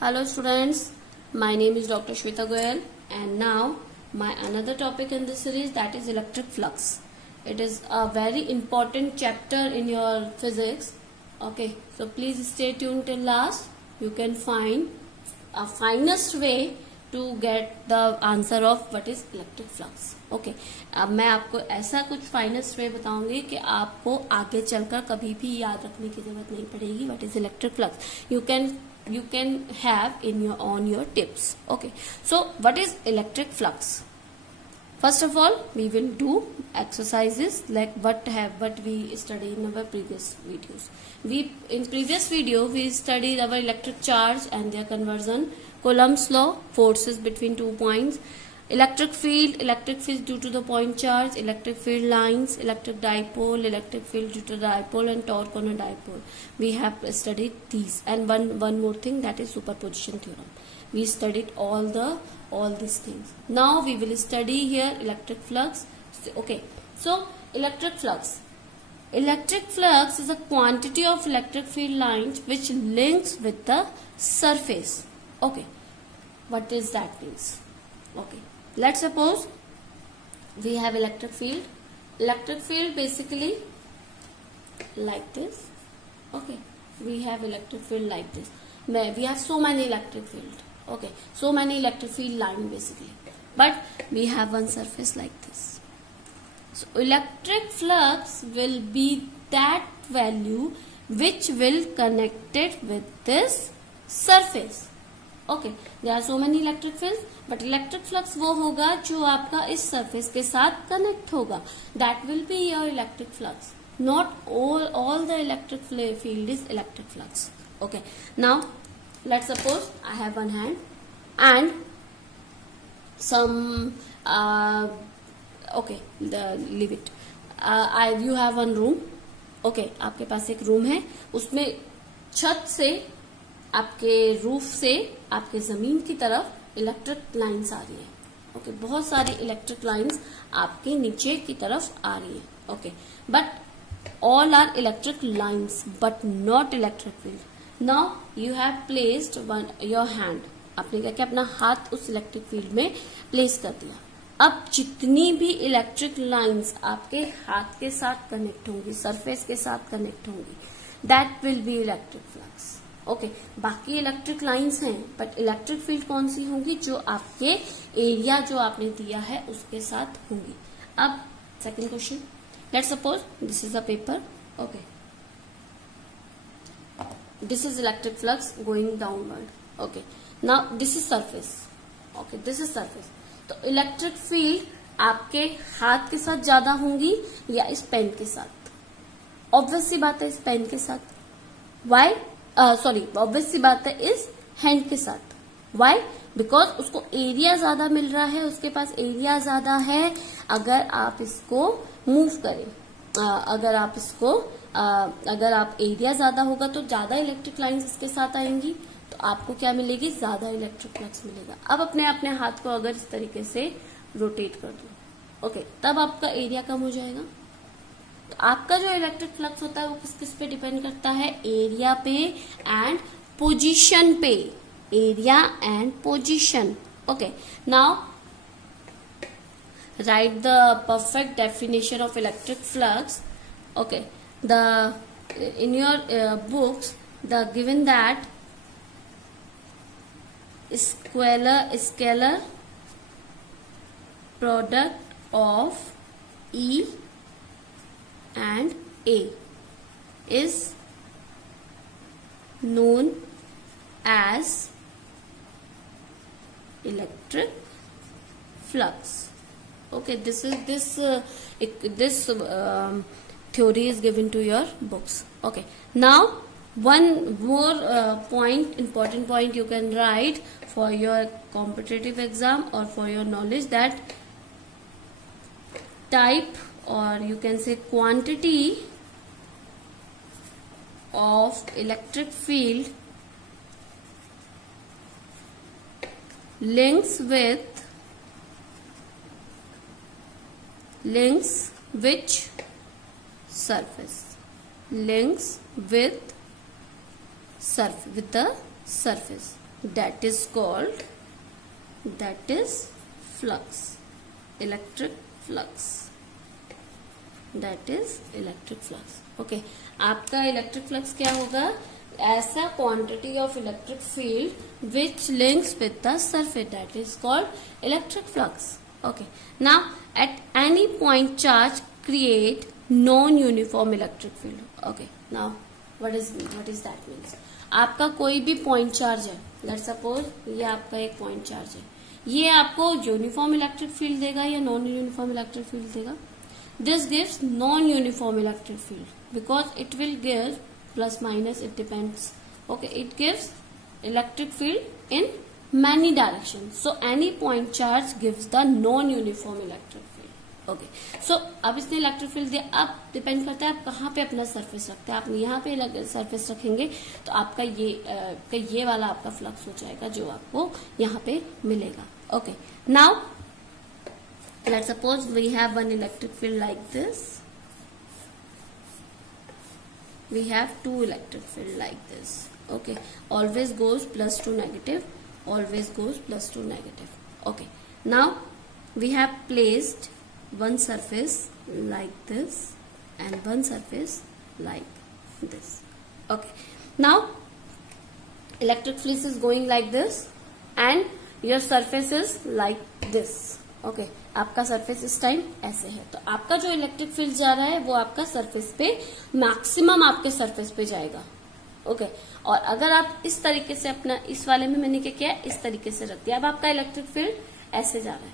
Hello students, my name is Dr. Shweta Goyal and now my another topic in this series, that is electric flux. It is a very important chapter in your physics. Okay, so please stay tuned till last. You can find a finest way to get the answer of what is electric flux. Okay, अब मैं आपको ऐसा कुछ finest वे बताऊंगी कि आपको आगे चलकर कभी भी याद रखने की जरूरत नहीं पड़ेगी. What is electric flux you can have in your tips. Okay, so what is electric flux? First of all, we will do exercises like what we studied in our previous videos. In previous video we studied our electric charge and their conversion, Coulomb's law, forces between 2 points, electric field due to the point charge, electric field lines, electric field due to the dipole, and torque on a dipole. We have studied these, and one more thing, that is superposition theorem. We studied all these things. Now we will study here electric flux. Okay, so electric flux is a quantity of electric field lines which links with the surface. Okay, what does that means? Okay, let's suppose we have electric field basically like this. Okay, we have electric field like this. We have so many electric field. Okay, so many electric field line basically, but we have one surface like this. So electric flux will be that value which will connect it with this surface. Okay, there are so many electric fields, but electric flux वो होगा जो आपका इस surface के साथ connect होगा. That will be your electric flux. Not all the electric field is electric flux. Okay, now let's suppose I have one hand and some okay, leave it. You have one room. Okay, आपके पास एक room है, उसमें छत से आपके roof से आपके जमीन की तरफ इलेक्ट्रिक लाइंस आ रही है. ओके, बहुत सारी इलेक्ट्रिक लाइंस आपके नीचे की तरफ आ रही है. Okay, but all are electric lines but not electric field. Now you have placed your hand. आपने क्या किया, अपना हाथ उस इलेक्ट्रिक फील्ड में प्लेस कर दिया. अब जितनी भी इलेक्ट्रिक लाइंस आपके हाथ के साथ कनेक्ट होंगी, सरफेस के साथ कनेक्ट होंगी, that will be electric flux. Okay, बाकी इलेक्ट्रिक लाइंस हैं, बट इलेक्ट्रिक फील्ड कौन सी होंगी, जो आपके एरिया जो आपने दिया है उसके साथ होंगी. अब second question, let's suppose this is a paper. Okay, this is electric flux going downward. Okay, now this is surface. Okay, this is surface. तो इलेक्ट्रिक फील्ड आपके हाथ के साथ ज्यादा होंगी या इस पेन के साथ? ऑब्वियस सी बात है इस पेन के साथ. वाई ऑब्वियस सी बात है इस हैंड के साथ. वाई? बिकॉज उसको एरिया ज्यादा मिल रहा है, उसके पास एरिया ज्यादा है. अगर आप इसको मूव करें, अगर आप एरिया ज्यादा होगा तो ज्यादा इलेक्ट्रिक लाइंस इसके साथ आएंगी, तो आपको क्या मिलेगी, ज्यादा इलेक्ट्रिक फ्लक्स मिलेगा. अब अपने हाथ को अगर इस तरीके से रोटेट कर दो, ओके, तब आपका एरिया कम हो जाएगा. तो आपका जो इलेक्ट्रिक फ्लक्स होता है वो किस पे डिपेंड करता है, एरिया पे एंड पोजीशन पे. Area and position. Okay, now write the perfect definition of electric flux. Okay, in your books the given that scalar product of E and A is known as electric flux. Okay, this theory is given to your books. Okay, now one more important point you can write for your competitive exam or for your knowledge, that type or you can say quantity of electric field links which surface, links with the surface. that is called, that is flux, electric flux, that is electric flux. Okay, आपका electric flux क्या होगा? ऐसा quantity of electric field which links with the surface, that is called electric flux. Okay, now at any point charge create non uniform electric field. Okay, now what is that means? आपका कोई भी point charge है, let's suppose ये आपका एक point charge है, ये आपको यूनिफॉर्म इलेक्ट्रिक फील्ड देगा या नॉन यूनिफॉर्म इलेक्ट्रिक फील्ड देगा? This gives non-uniform electric field because it will give plus minus, it depends. Okay, it gives electric field in many directions. So any point charge gives the non-uniform electric field. Okay, so अब इसने electric field दिया. अब depend करता है आप कहाँ पे अपना सरफेस रखते हैं. आप यहाँ पे सरफेस रखेंगे तो आपका ये वाला आपका फ्लक्स हो जाएगा जो आपको यहाँ पे मिलेगा. Okay, now let's suppose we have one electric field like this. We have two electric field like this. Okay, always goes plus to negative, always goes plus to negative. Okay, now we have placed one surface like this and one surface like this. Okay, now electric field is going like this and your surface is like this. Okay, आपका surface इस time ऐसे है, तो आपका जो electric field जा रहा है वो आपका सरफेस पे मैक्सिमम आपके सरफेस पे जाएगा. ओके, और अगर आप इस तरीके से अपना, इस वाले में मैंने क्या किया, इस तरीके से रख दिया, अब आपका इलेक्ट्रिक फील्ड ऐसे जा रहा है,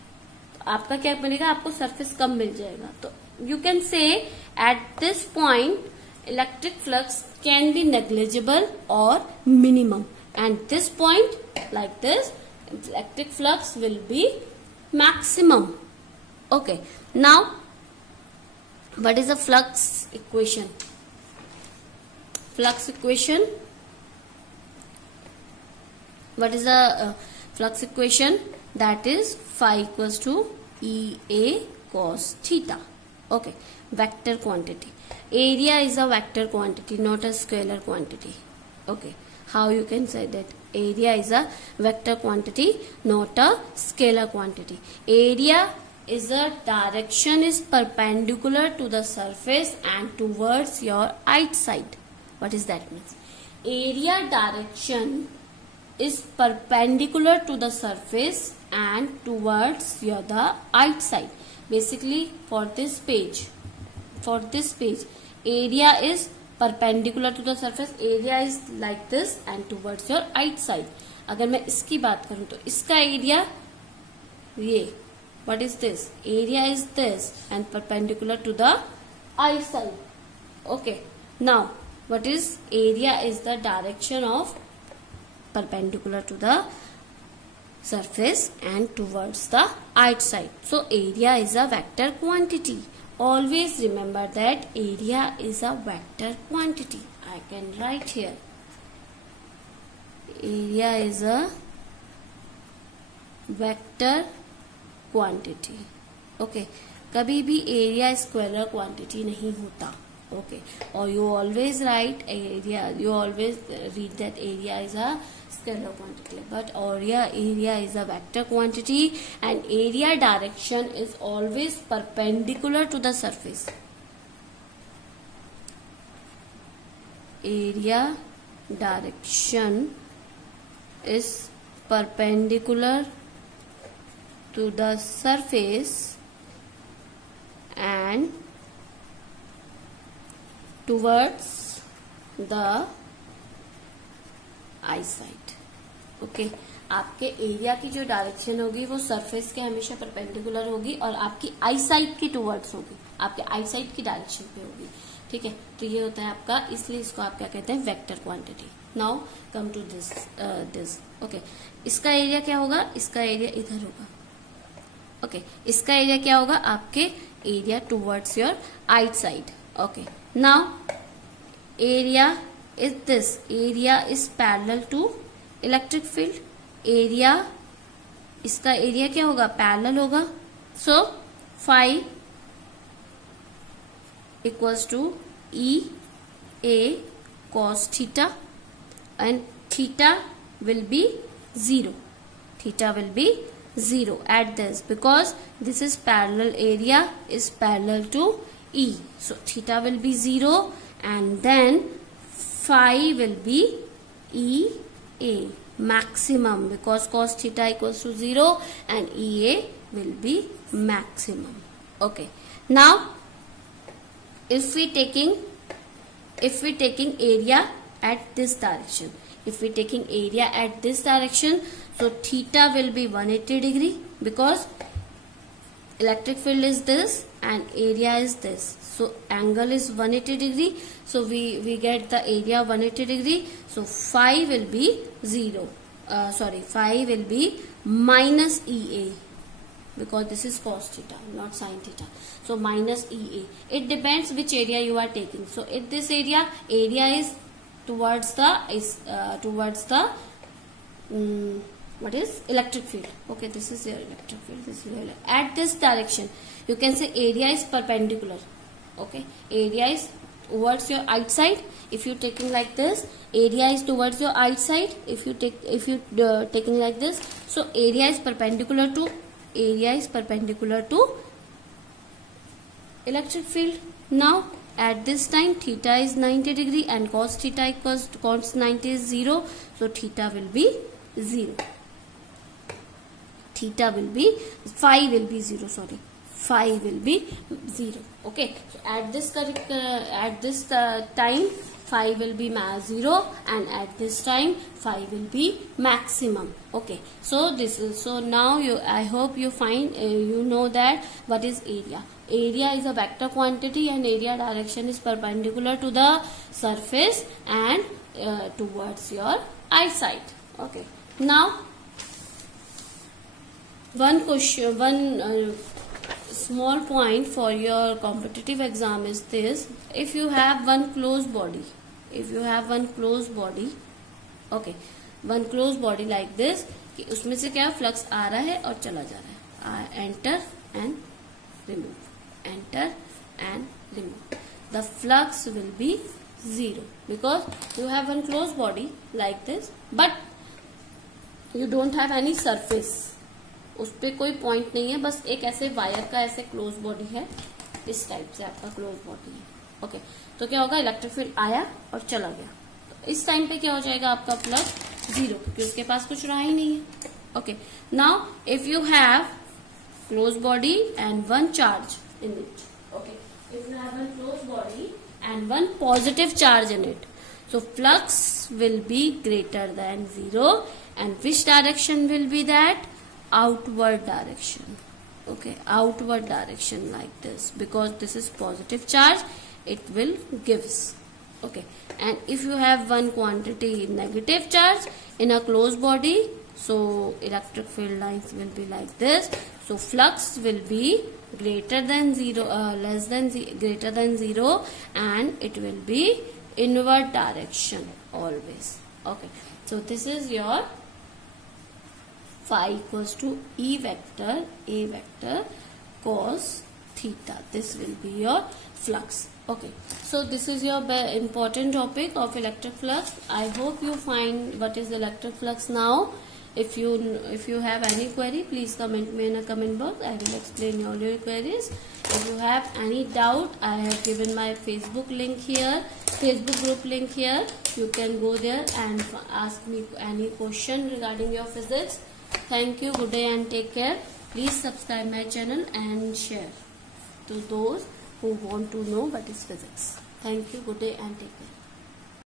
तो आपका क्या मिलेगा? आपको सरफेस कम मिल जाएगा. तो you can say at this point electric flux can be negligible और minimum, and this point like this electric flux will be maximum. Okay, now what is the flux equation? Flux equation, what is the flux equation? That is phi equals to EA cos theta. Okay, vector quantity. Area is a vector quantity, not a scalar quantity. Okay, how you can say that? Area is a vector quantity, not a scalar quantity. Area is a direction is perpendicular to the surface and towards your outside. What is that means? Area direction is perpendicular to the surface and towards your the outside. Basically for this page, area is perpendicular to the surface, area is like this and towards your outside. अगर मैं इसकी बात करूं तो इसका area ये, what is this? Area is this and perpendicular to the outside. Okay, now what is area? Is the direction of perpendicular to the surface and towards the outside. So area is a vector quantity. Always remember that area is a vector quantity. I can write here. Area is a vector quantity. Okay, कभी भी area scalar quantity नहीं होता. Okay, or you always write area, you always read that area is a scalar quantity, but area is a vector quantity and area direction is always perpendicular to the surface. Area direction is perpendicular to the surface and towards the eyesight. Okay, आपके area की जो direction होगी वो surface के हमेशा perpendicular होगी और आपकी आई साइड की टुवर्ड्स होगी, आपके आई साइड की डायरेक्शन पे होगी. ठीक है, तो ये होता है आपका, इसलिए इसको आप क्या कहते हैं? Vector quantity. Now come to this. Okay, इसका एरिया क्या होगा? इसका एरिया इधर होगा. ओके, इसका एरिया क्या होगा? आपके area towards your I side. Okay, now area is this. Area is parallel to electric field. Area, इसका एरिया क्या होगा? पैरेलल होगा. So phi equals to EA cos theta and theta will be 0. Theta will be 0 at this, because this is parallel area is parallel to E. So theta will be 0, and then phi will be EA maximum, because cos theta equals to 0 and EA will be maximum. Okay. Now if we taking area at this direction, so theta will be 180 degree, because electric field is this and area is this. So angle is 180 degree. So we get the area 180 degree. So phi will be 0. Phi will be minus EA, because this is cos theta, not sin theta. So minus EA. It depends which area you are taking. So in this area is towards the what is electric field. Okay, this is your electric field. This is your at this direction. You can say area is perpendicular. Okay, area is towards your outside. If you taking like this, area is towards your outside. If you taking like this, so area is perpendicular to electric field. Now at this time theta is 90 degree and cos theta equals to cos 90 is 0. So theta will be 0. Phi will be 0. Phi will be 0. Okay. So at this time phi will be 0, and at this time phi will be maximum. Okay. So now I hope you find you know that what is area. Area is a vector quantity, and area direction is perpendicular to the surface and towards your eyesight. Okay. Now one small point for your competitive exam is this: if you have one closed body, okay, one closed body like this, कि उसमें से क्या flux आ रहा है और चला जा रहा है, enter and remove, the flux will be 0, because you have one closed body like this, but you don't have any surface. उस पे कोई पॉइंट नहीं है, बस एक ऐसे वायर का ऐसे क्लोज बॉडी है, इस टाइप से आपका क्लोज बॉडी है. ओके, तो क्या होगा, इलेक्ट्रिक फील्ड आया और चला गया, तो इस टाइम पे क्या हो जाएगा आपका फ्लक्स 0, क्योंकि उसके पास कुछ रहा ही नहीं है. Okay, now if you have close body and one charge in it, okay, if you have one clause body and one positive charge in it, so flux will be greater than 0, and which direction will be that? Outward direction. Okay, outward direction like this, because this is positive charge, it will gives. Okay, and if you have one quantity negative charge in a closed body, so electric field lines will be like this, so flux will be greater than 0, greater than 0, and it will be inward direction always. Okay, so this is your phi equals to E vector A vector cos theta. This will be your flux. Okay, so this is your important topic of electric flux. I hope you find what is electric flux now. If you have any query, please comment me in a comment box. I will explain all your queries. If you have any doubt, I have given my Facebook link here, Facebook group link here. You can go there and ask me any question regarding your physics. Thank you. Good day and take care. Please subscribe my channel and share to those who want to know what is physics. Thank you. Good day and take care.